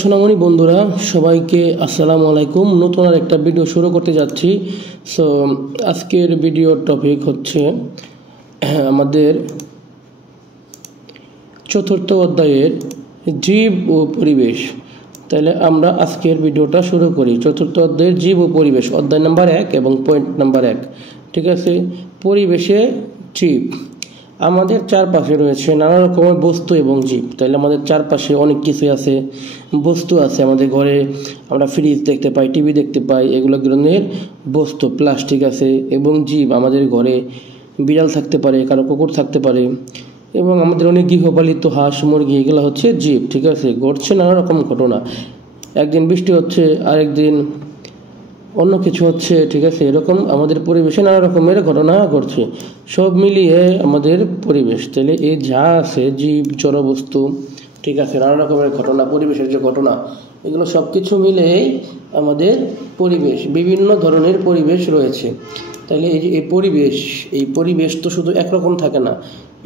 সোনামণি বন্ধুরা সবাইকে আসসালামু আলাইকুম। নতুন আর একটা ভিডিও শুরু করতে যাচ্ছি। সো আজকের ভিডিওর টপিক হচ্ছে আমাদের চতুর্থ অধ্যায়ের জীব ও পরিবেশ। তাহলে আমরা আজকের ভিডিওটা শুরু করি। চতুর্থ অধ্যায়ের জীব ও পরিবেশ, অধ্যায় নাম্বার 1 এবং পয়েন্ট নাম্বার 1। ঠিক আছে, পরিবেশে জীব। আমাদের চারপাশে রয়েছে নানা রকমের বস্তু এবং জীব। তাহলে আমাদের চারপাশে অনেক কিছু আছে, বস্তু আছে। আমাদের ঘরে আমরা ফ্রিজ দেখতে পাই, টিভি দেখতে পাই, এগুলো ধরনের বস্তু। প্লাস্টিক আছে এবং জীব, আমাদের ঘরে বিড়াল থাকতে পারে, কারো কুকুর থাকতে পারে, এবং আমাদের অনেক গৃহপালিত হাঁস মুরগি, এগুলো হচ্ছে জীব। ঠিক আছে, ঘটছে নানা রকম ঘটনা। একদিন বৃষ্টি হচ্ছে, আরেকদিন অন্য কিছু হচ্ছে। ঠিক আছে, এরকম আমাদের পরিবেশে নানা রকমের ঘটনা ঘটছে, সব মিলিয়ে আমাদের পরিবেশ। তাহলে এই যা আছে জীব, জড়বস্তু, ঠিক আছে, নানা রকমের ঘটনা, পরিবেশের যে ঘটনা, এগুলো সব কিছু মিলেই আমাদের পরিবেশ। বিভিন্ন ধরনের পরিবেশ রয়েছে। তাহলে এই পরিবেশ তো শুধু একরকম থাকে না,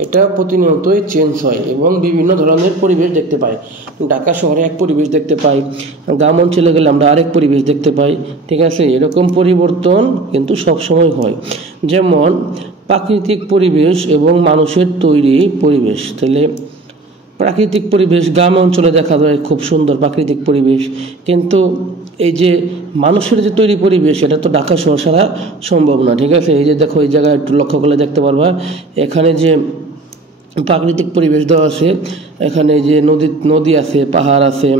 এটা প্রতিনিয়তই চেঞ্জ হয় এবং বিভিন্ন ধরনের পরিবেশ দেখতে পাই। ঢাকা শহরে এক পরিবেশ দেখতে পাই, গ্রাম অঞ্চলে গেলে আমরা আরেক পরিবেশ দেখতে পাই। ঠিক আছে, এরকম পরিবর্তন কিন্তু সবসময় হয়। যেমন প্রাকৃতিক পরিবেশ এবং মানুষের তৈরি পরিবেশ। তাহলে প্রাকৃতিক পরিবেশ গ্রাম অঞ্চলে দেখা যায় খুব সুন্দর প্রাকৃতিক পরিবেশ, কিন্তু এই যে মানুষের যে তৈরি পরিবেশ, এটা তো ঢাকা শহর ছাড়া সম্ভব না। ঠিক আছে, এই যে দেখো, এই জায়গায় একটু লক্ষ্য করলে দেখতে পারবা, এখানে যে প্রাকৃতিক পরিবেশ দেওয়া আছে, এখানে যে নদী আছে, পাহাড় আছে,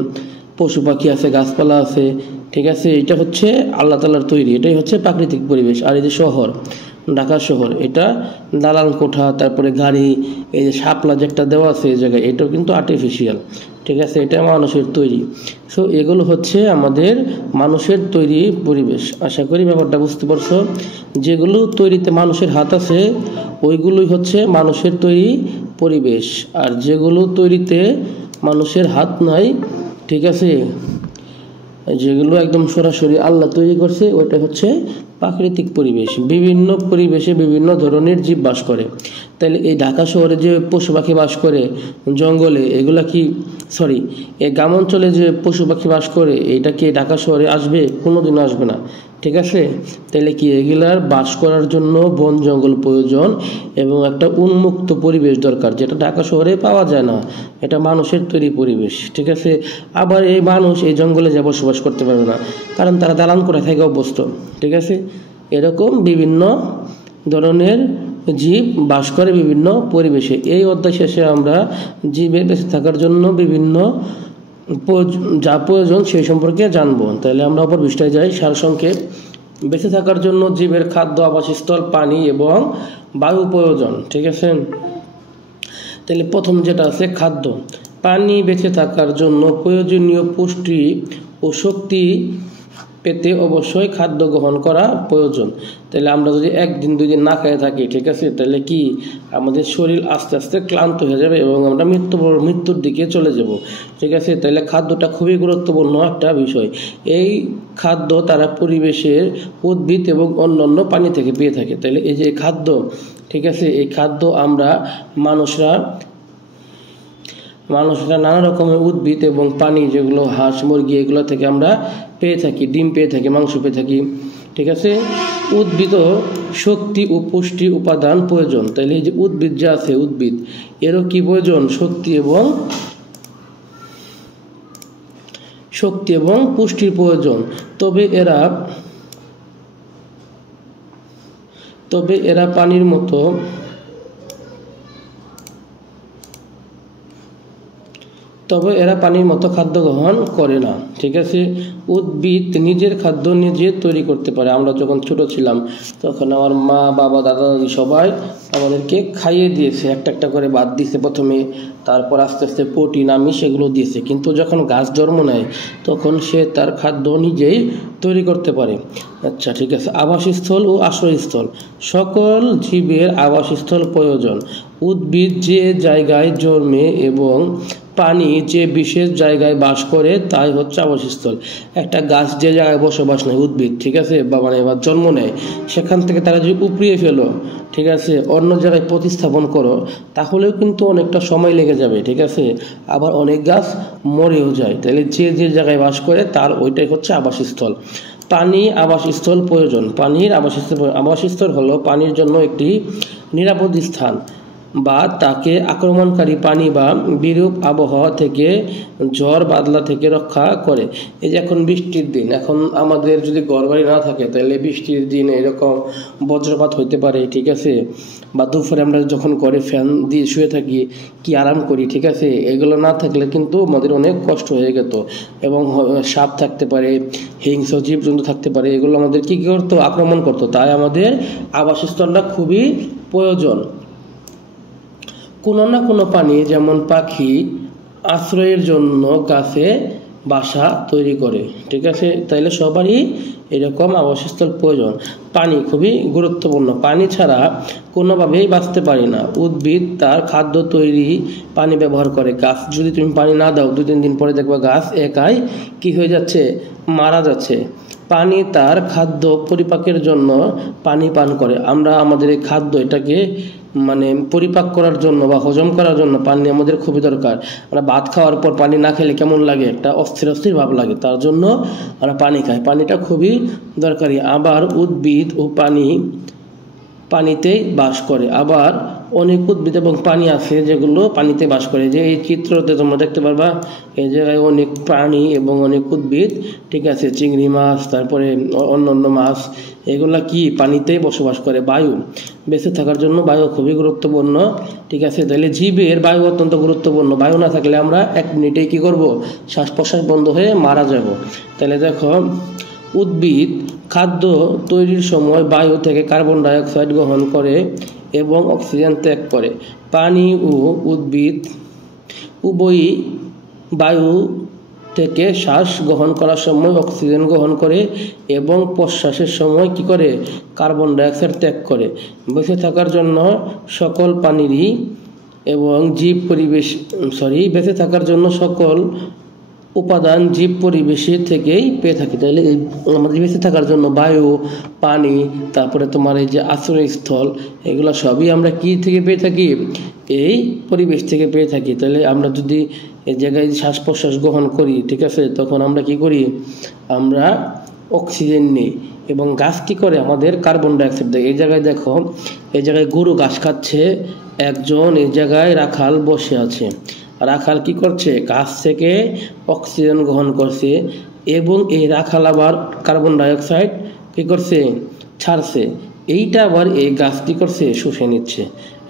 পশু পাখি আছে, গাছপালা আছে। ঠিক আছে, এটা হচ্ছে আল্লাহ তাআলার তৈরি, এটাই হচ্ছে প্রাকৃতিক পরিবেশ। আর এই যে শহর, ঢাকা শহর, এটা দালান কোঠা, তারপরে গাড়ি, এই যে শাপলা যেটা দেওয়া আছে এই জায়গায়, এটাও কিন্তু আর্টিফিশিয়াল। ঠিক আছে, এটা মানুষের তৈরি। সো এগুলো হচ্ছে আমাদের মানুষের তৈরি পরিবেশ। আশা করি ব্যাপারটা বুঝতে পারছো। যেগুলো তৈরিতে মানুষের হাত আছে ওইগুলোই হচ্ছে মানুষের তৈরি পরিবেশ, আর যেগুলো তৈরিতে মানুষের হাত নাই, ঠিক আছে, যেগুলো একদম সরাসরি আল্লাহ তৈরি করছে, ওইটা হচ্ছে প্রাকৃতিক পরিবেশ। বিভিন্ন পরিবেশে বিভিন্ন ধরনের জীব বাস করে। তাহলে এই ঢাকা শহরে যে পশু পাখি বাস করে জঙ্গলে, এগুলা কি এই গ্রাম অঞ্চলে যে পশু পাখি বাস করে, এটা কি ঢাকা শহরে আসবে? কোনোদিনও আসবে না। ঠিক আছে, তাহলে কি এগুলার বাস করার জন্য বন জঙ্গল প্রয়োজন এবং একটা উন্মুক্ত পরিবেশ দরকার, যেটা ঢাকা শহরে পাওয়া যায় না। এটা মানুষের তৈরি পরিবেশ। ঠিক আছে, আবার এই মানুষ এই জঙ্গলে যা বসবাস করতে পারবে না, কারণ তারা দালান করে থাকে অভ্যস্ত। ঠিক আছে, এরকম বিভিন্ন ধরনের জীব বাস করে বিভিন্ন পরিবেশে। এই অধ্যায় শেষে আমরা জীবের বেঁচে থাকার জন্য বিভিন্ন যা প্রয়োজন সেই সম্পর্কে জানবো। তাহলে আমরা অপর পৃষ্ঠায় যাই। সারসংক্ষেপ: বেঁচে থাকার জন্য জীবের খাদ্য, আবাসস্থল, পানি এবং বায়ু প্রয়োজন। ঠিক আছে, তাহলে প্রথম যেটা আছে খাদ্য। পানি বেঁচে থাকার জন্য প্রয়োজনীয় পুষ্টি ও শক্তি পেতে অবশ্যই খাদ্য গ্রহণ করা প্রয়োজন। তাহলে আমরা যদি একদিন দুই দিন না খেয়ে থাকি, ঠিক আছে, তাহলে কি আমাদের শরীর আস্তে আস্তে ক্লান্ত হয়ে যাবে এবং আমরা মৃত্যুর দিকে চলে যাব। ঠিক আছে, তাহলে খাদ্যটা খুবই গুরুত্বপূর্ণ একটা বিষয়। এই খাদ্য তারা পরিবেশের উদ্ভিদ এবং অন্যান্য পানি থেকে পেয়ে থাকে। তাহলে এই যে খাদ্য, ঠিক আছে, এই খাদ্য আমরা মানুষরা নানা রকমের উদ্ভিদ এবং পানি, যেগুলো হাঁস মুরগি, এগুলো থেকে আমরা পেয়ে থাকি, ডিম পেয়ে থাকি, মাংস পেয়ে থাকি। ঠিক আছে, উদ্ভিদ শক্তি ও পুষ্টি উপাদান প্রয়োজন। তাহলে এই যে উদ্ভিদ যা আছে, উদ্ভিদ এরও কি প্রয়োজন? শক্তি এবং পুষ্টির প্রয়োজন। তবে এরা পানির মতো খাদ্য গ্রহণ করে না। ঠিক আছে, উদ্ভিদ নিজের খাদ্য নিজে তৈরি করতে পারে। আমরা যখন ছোট ছিলাম তখন আমার মা, বাবা, দাদা, দাদি সবাই আমাদেরকে খাইয়ে দিয়েছে, একটা একটা করে ভাত দিয়েছে প্রথমে, তারপর আস্তে আস্তে প্রোটিন, আমিষ এগুলো দিয়েছে। কিন্তু যখন গাছ জন্ম নেয় তখন সে তার খাদ্য নিজেই তৈরি করতে পারে। আচ্ছা, ঠিক আছে, আবাসস্থল ও আশ্রয়স্থল। সকল জীবের আবাসস্থল প্রয়োজন। উদ্ভিদ যে জায়গায় জন্মে এবং পানি যে বিশেষ জায়গায় বাস করে তাই হচ্ছে আবাসস্থল। একটা গাছ যে জায়গায় বসবাস নেয়, উদ্ভিদ, ঠিক আছে, বা জন্ম নেয়, সেখান থেকে তারা যদি উপড়িয়ে ফেলো, ঠিক আছে, অন্য জায়গায় প্রতিস্থাপন করো, তাহলেও কিন্তু অনেকটা সময় লেগে যাবে। ঠিক আছে, আবার অনেক গাছ মরেও যায়। তাহলে যে যে জায়গায় বাস করে তার ওইটাই হচ্ছে আবাসস্থল। পানি আবাসস্থল প্রয়োজন। পানির আবাসস্থল হলো পানির জন্য একটি নিরাপদ স্থান বা তাকে আক্রমণকারী পানি বা বিরূপ আবহাওয়া থেকে, ঝড় বাদলা থেকে রক্ষা করে। এই যে এখন বৃষ্টির দিন, এখন আমাদের যদি ঘরবাড়ি না থাকে তাহলে বৃষ্টির দিনে এরকম বজ্রপাত হইতে পারে। ঠিক আছে, বা দুপুরে আমরা যখন করে ফ্যান দিয়ে শুয়ে থাকি কি আরাম করি। ঠিক আছে, এগুলো না থাকলে কিন্তু আমাদের অনেক কষ্ট হয়ে যেত, এবং সাপ থাকতে পারে, হিংস্র জীবজন্তু থাকতে পারে, এগুলো আমাদের কি করতো, আক্রমণ করতো। তাই আমাদের আবাসস্থলটা খুবই প্রয়োজন। কোনো না কোনো প্রাণী যেমন পাখি আশ্রয়ের জন্য গাছে বাসা তৈরি করে। ঠিক আছে, তাইলে সবারই এরকম আবাসস্থল প্রয়োজন। পানি খুবই গুরুত্বপূর্ণ। পানি ছাড়া কোনোভাবেই বাঁচতে পারি না। উদ্ভিদ তার খাদ্য তৈরি পানি ব্যবহার করে। গাছ যদি তুমি পানি না দাও, 2-3 দিন পরে দেখবা গাছ একাই কি হয়ে যাচ্ছে, মারা যাচ্ছে। পানি তার খাদ্য পরিপাকের জন্য পানি পান করে। আমরা আমাদের এই খাদ্য এটাকে পরিপাক করার জন্য বা হজম করার জন্য পানি আমাদের খুবই দরকার। আমরা ভাত খাওয়ার পর পানি না খেলে কেমন লাগে, একটা অস্থির অস্থির ভাব লাগে, তার জন্য আমরা পানি খাই। পানিটা খুবই দরকারি। আবার উদ্ভিদ ও পানিতেই বাস করে। আবার অনেক উদ্ভিদ এবং পানি আছে যেগুলো পানিতে বাস করে। যে এই চিত্রতে তোমরা দেখতে পারবা, এই জায়গায় অনেক প্রাণী এবং অনেক উদ্ভিদ। ঠিক আছে, চিংড়ি মাছ, তারপরে অন্য মাছ, এগুলা কি পানিতেই বসবাস করে। বায়ু, বেঁচে থাকার জন্য বায়ু খুবই গুরুত্বপূর্ণ। ঠিক আছে, তাহলে জীবের বায়ু অত্যন্ত গুরুত্বপূর্ণ। বায়ু না থাকলে আমরা 1 মিনিটেই কি করব, শ্বাস প্রশ্বাস বন্ধ হয়ে মারা যাব। তাহলে দেখো, উদ্ভিদ খাদ্য তৈরির সময় বায়ু থেকে কার্বন ডাই অক্সাইড গ্রহণ করে এবং অক্সিজেন ত্যাগ করে। পানি ও উদ্ভিদ উভয়ই বায়ু থেকে শ্বাস গ্রহণ করার সময় অক্সিজেন গ্রহণ করে এবং প্রশ্বাসের সময় কি করে, কার্বন ডাই অক্সাইড ত্যাগ করে। বেঁচে থাকার জন্য সকল প্রাণীরই এবং বেঁচে থাকার জন্য সকল উপাদান জীব পরিবেশের থেকেই পেয়ে থাকি। তাহলে আমাদের বেঁচে থাকার জন্য বায়ু, পানি, তারপরে তোমার এই যে আশ্রয়স্থল, এগুলো সবই আমরা কি থেকে পেয়ে থাকি, এই পরিবেশ থেকে পেয়ে থাকি। তাহলে আমরা যদি এই জায়গায় শ্বাস প্রশ্বাস গ্রহণ করি, ঠিক আছে, তখন আমরা কি করি, আমরা অক্সিজেন নিই এবং গাছ কি করে, আমাদের কার্বন ডাই অক্সাইড দেয়। এই জায়গায় দেখো, এই জায়গায় গরু ঘাস খাচ্ছে, একজন এই জায়গায় রাখাল বসে আছে। রাখাল কি করছে, গাছ থেকে অক্সিজেন গ্রহণ করছে এবং এই রাখাল আবার কার্বন ডাই অক্সাইড কি করছে, ছাড়ছে। এইটা আবার এই গাছ কি করছে, শুষে নিচ্ছে।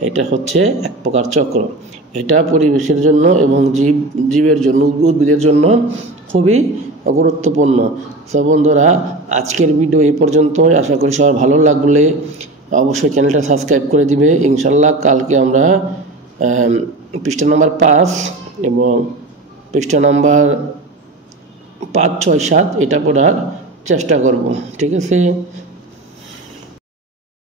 এটা হচ্ছে এক প্রকার চক্র। এটা পরিবেশের জন্য এবং জীবের জন্য, উদ্ভিদের জন্য খুবই গুরুত্বপূর্ণ। তো বন্ধুরা, আজকের ভিডিও এই পর্যন্তই। আশা করি সবার ভালো লাগলে অবশ্যই চ্যানেলটা সাবস্ক্রাইব করে দিবে। ইনশাল্লাহ কালকে আমরা পৃষ্ঠা নম্বর 5 এবং পৃষ্ঠা নম্বর 5, 6, 7 এটা পড়ার চেষ্টা করব। ঠিক আছে।